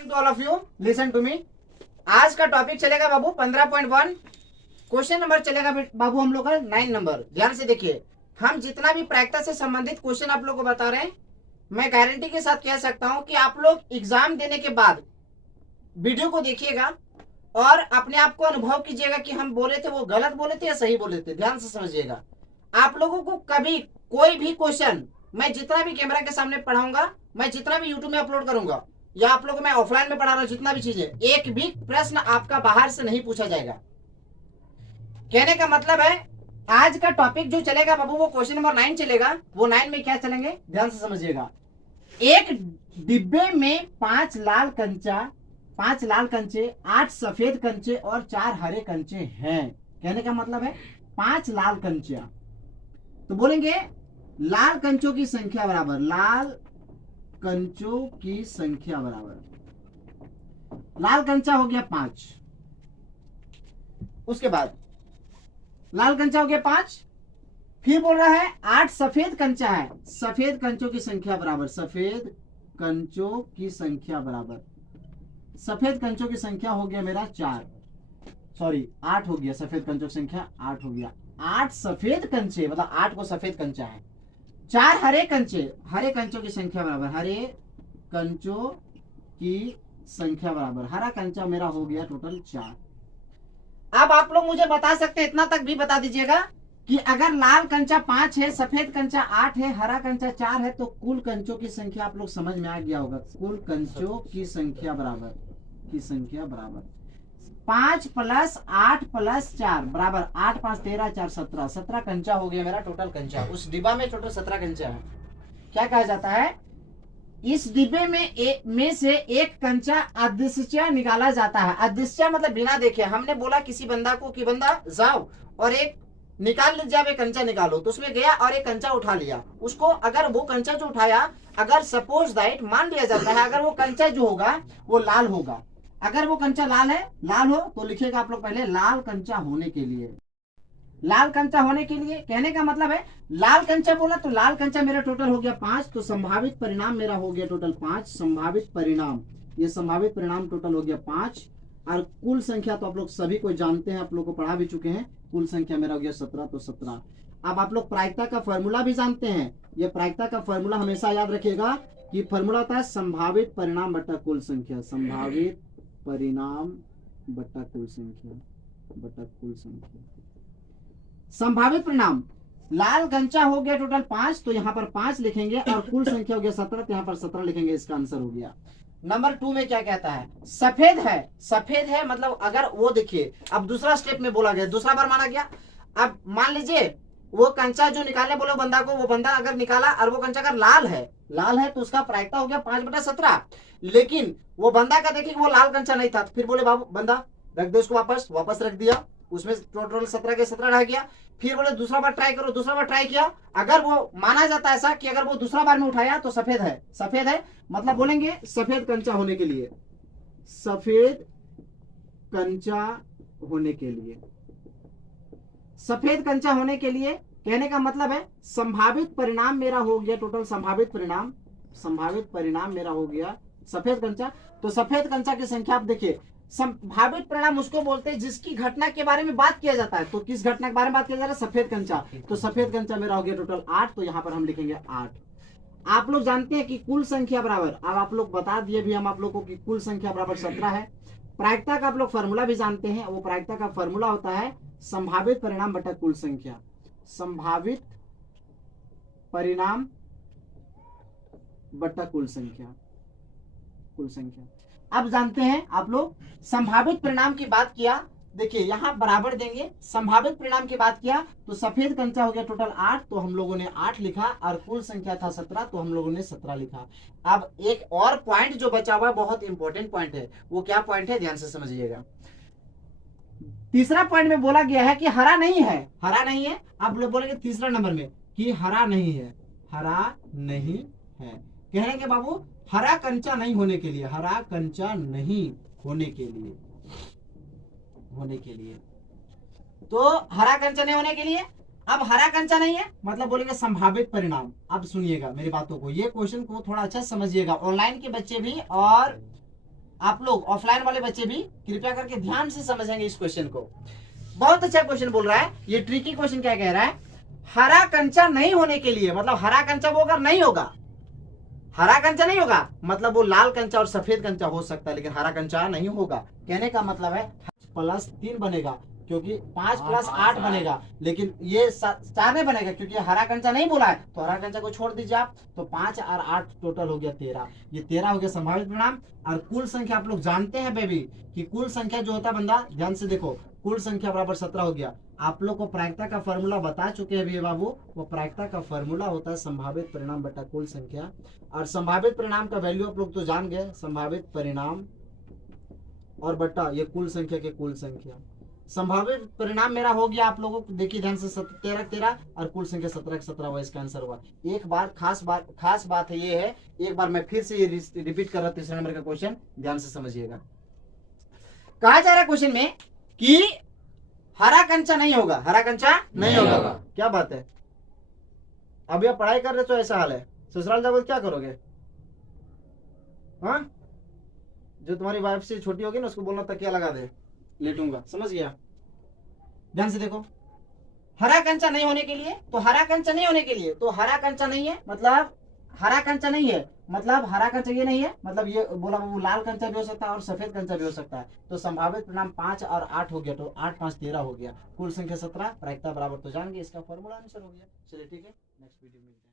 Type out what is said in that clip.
To all of you, listen to me. आज का topic चलेगा बाबू 15.1। क्वेश्चन नंबर चलेगा बाबू हम लोग का 9 नंबर। ध्यान से देखिए, हम जितना भी प्रैक्टिस से संबंधित क्वेश्चन आप लोग को बता रहे हैं, मैं गारंटी के साथ कह सकता हूं कि आप लोग एग्जाम देने के बाद वीडियो को देखिएगा और अपने आप को अनुभव कीजिएगा कि हम बोले थे वो गलत बोले थे या सही बोले थे। ध्यान से समझिएगा, आप लोगों को कभी कोई भी क्वेश्चन मैं जितना भी कैमरा के सामने पढ़ाऊंगा, मैं जितना भी यूट्यूब में अपलोड करूंगा या आप लोगों को मैं ऑफलाइन में पढ़ा रहा हूं, जितना भी चीजें, एक भी प्रश्न आपका बाहर से नहीं पूछा जाएगा। कहने का मतलब है आज का टॉपिक जो चलेगा बाबू वो क्वेश्चन नंबर 9 चलेगा। वो 9 में क्या चलेंगे, ध्यान से समझिएगा। एक डिब्बे में 5 लाल कंचे, 8 सफेद कंचे और 4 हरे कंचे हैं। कहने का मतलब है 5 लाल कंचियां, तो बोलेंगे लाल कंचों की संख्या बराबर, लाल कंचों की संख्या बराबर, लाल कंचा हो गया 5। उसके बाद लाल कंचा हो गया 5, फिर बोल रहा है 8 सफेद कंचा है, सफेद कंचों की संख्या बराबर, सफेद कंचों की संख्या बराबर, सफेद कंचों की संख्या हो गया मेरा 4, सॉरी 8 हो गया, सफेद कंचों की संख्या 8 हो गया। 8 सफेद कंचे मतलब 8 को सफेद कंचा है, 4 हरे कंचे, हरे कंचों की संख्या बराबर, हरे कंचों की संख्या बराबर, हरा कंचा मेरा हो गया टोटल 4। अब आप लोग मुझे बता सकते हैं, इतना तक भी बता दीजिएगा कि अगर लाल कंचा 5 है, सफेद कंचा 8 है, हरा कंचा 4 है, तो कुल कंचों की संख्या आप लोग समझ में आ गया होगा। कुल कंचों की संख्या बराबर, 5 + 8 + 4 बराबर 8 5 13 4 17, 17 कंचा हो गया मेरा टोटल कंचा। उस डिब्बा में टोटल 17 कंचा है। क्या कहा जाता है, इस डिब्बे में से एक कंचा अदृश्य निकाला जाता है। अदृश्य मतलब बिना देखे। हमने बोला किसी बंदा को कि बंदा जाओ और एक निकाल ले, जब एक कंचा निकालो, तो उसमें गया और एक कंचा उठा लिया। उसको अगर वो कंचा जो उठाया, अगर सपोज दैट मान लिया जाता है अगर वो कंचा जो होगा वो लाल होगा, अगर वो कंचा लाल है, लाल हो तो लिखेगा आप लोग पहले लाल कंचा होने के लिए, लाल कंचा होने के लिए। कहने का मतलब है लाल कंचा बोला तो लाल कंचा मेरा टोटल हो गया 5, तो संभावित परिणाम मेरा हो गया टोटल 5, संभावित परिणाम, ये संभावित परिणाम टोटल हो गया 5। और कुल संख्या तो आप लोग सभी को जानते हैं, आप लोग को पढ़ा भी चुके हैं, कुल संख्या मेरा हो गया 17, तो 17। अब आप लोग प्रायिकता का फॉर्मूला भी जानते हैं, ये प्रायिकता का फॉर्मूला हमेशा याद रखिएगा कि फॉर्मूला होता है संभावित परिणाम बटा कुल संख्या, संभावित परिणाम बटा कुल संख्या, बटा कुल संख्या। संभावित परिणाम, लाल कंचा हो गया टोटल 5, तो यहाँ पर 5 लिखेंगे और कुल संख्या हो गया 17, तो यहाँ पर 17 लिखेंगे। इसका आंसर हो गया। नंबर 2 में क्या कहता है, सफेद है, सफेद है मतलब अगर वो देखिए, अब दूसरा स्टेप में बोला गया, दूसरा बार माना गया। अब मान लीजिए वो कंचा जो निकालने बोले बंदा को, वो बंदा अगर निकाला और वो कंचा अगर लाल है तो उसका प्रायिकता हो गया 5/17। लेकिन वो बंदा का देखिए वो लाल कंचा नहीं था, तो फिर बोले बाबू बंदा रख दो उसको, वापस रख दिया, उसमें टोटल 17 के 17 रह गया। फिर बोले दूसरा बार ट्राई करो, दूसरा बार ट्राई किया, अगर वो माना जाता है ऐसा कि अगर वो दूसरा बार में उठाया तो सफेद है, सफेद है मतलब बोलेंगे सफेद कंचा होने के लिए, सफेद कंचा होने के लिए, सफेद कंचा होने के लिए। कहने का मतलब है संभावित परिणाम मेरा हो गया टोटल, संभावित परिणाम मेरा हो गया सफेद कंचा। तो सफेद कंचा की संख्या आप देखिए, संभावित परिणाम उसको बोलते हैं जिसकी घटना के बारे में बात किया जाता है। तो किस घटना के बारे में बात किया जा रहा है, सफेद कंचा, तो सफेद कंचा मेरा हो गया टोटल 8, तो यहाँ पर हम लिखेंगे 8। आप लोग जानते हैं कि कुल संख्या बराबर, अब आप लोग बता दिए भी हम आप लोग को कि कुल संख्या बराबर 17 है। प्रायिकता का आप लोग फॉर्मूला भी जानते हैं, वो प्रायिकता का फॉर्मूला होता है संभावित परिणाम बटा कुल संख्या, संभावित परिणाम बटा कुल संख्या, कुल संख्या। अब जानते हैं आप लोग संभावित परिणाम की बात किया, देखिए यहां बराबर देंगे, संभावित परिणाम की बात किया तो सफेद कंचा हो गया टोटल 8, तो हम लोगों ने 8 लिखा और कुल संख्या था 17, तो हम लोगों ने 17 लिखा। अब एक और पॉइंट जो बचा हुआ है, बहुत इंपॉर्टेंट पॉइंट है, वो क्या पॉइंट है, ध्यान से समझिएगा। तीसरा पॉइंट में बोला गया है कि हरा नहीं है, हरा नहीं है। आप लोग बोलेंगे तीसरा नंबर में कि हरा नहीं है, हरा नहीं है। कहेंगे बाबू हरा कंचा नहीं होने के लिए, हरा कंचा नहीं होने के लिए, तो हरा कंचा नहीं होने के लिए। अब हरा कंचा नहीं है मतलब बोलेंगे संभावित परिणाम। अब सुनिएगा मेरी बातों को, ये क्वेश्चन को थोड़ा अच्छा समझिएगा, ऑनलाइन के बच्चे भी और आप लोग ऑफलाइन वाले बच्चे भी कृपया करके ध्यान से समझेंगे इस क्वेश्चन को। बहुत अच्छा क्वेश्चन बोल रहा है। ये ट्रिकी क्वेश्चन क्या कह रहा है, हरा कंचा नहीं होने के लिए, मतलब हरा कंचा वो अगर नहीं होगा, हरा कंचा नहीं होगा मतलब वो लाल कंचा और सफेद कंचा हो सकता है, लेकिन हरा कंचा नहीं होगा। कहने का मतलब है +3 बनेगा, क्योंकि 5 + 8 बनेगा, लेकिन ये 4 नहीं बनेगा क्योंकि हरा कंचा नहीं बोला है, तो हरा कंचा को छोड़ दीजिए आप। तो 5 और 8 टोटल हो गया 13। ये 13 हो गया संभावित परिणाम। और कुल संख्या आप लोग जानते हैं बेबी कि कुल संख्या जो होता है, बंदा ध्यान से देखो, कुल संख्या बराबर 17 हो गया। आप लोग को प्रायिकता का फॉर्मूला बता चुके हैं भी बाबू, वो प्रायिकता का फॉर्मूला होता है संभावित परिणाम बटा कुल संख्या। और संभावित परिणाम का वैल्यू आप लोग तो जान गए, संभावित परिणाम और बटा ये कुल संख्या के कुल संख्या। संभावित परिणाम मेरा हो गया, आप लोगों को देखिए ध्यान से, 13 और कुल संख्या 17 हुआ, इसका आंसर हुआ। एक बार खास बात है ये है, एक बार मैं फिर से ये रिपीट कर रहा हूं, तीसरे नंबर का क्वेश्चन ध्यान से समझिएगा। कहा जा रहा है क्वेश्चन में कि हरा कंचा नहीं होगा, हरा कंचा नहीं होगा। क्या बात है, अभी आप पढ़ाई कर रहे तो ऐसा हाल है, ससुराल जाओगे क्या करोगे? हाँ, जो तुम्हारी वाइफ से छोटी होगी ना उसको बोलना तकिया लगा दे, लेटूंगा, समझ गया? ध्यान से देखो, हरा कंचा नहीं होने के लिए, तो हरा कंचा नहीं होने के लिए, तो हरा कंचा नहीं है मतलब हरा कंचा नहीं है, मतलब हरा कंचा ये नहीं है, मतलब ये बोला वो लाल कंचा भी हो सकता है और सफेद कंचा भी हो सकता है। तो संभावित परिणाम 5 और 8 हो गया, तो 8 5 13 हो गया, कुल संख्या 17, प्रायिकता बराबर तो जान गए, इसका फॉर्मूला आंसर हो गया। चलिए ठीक है, नेक्स्ट वीडियो में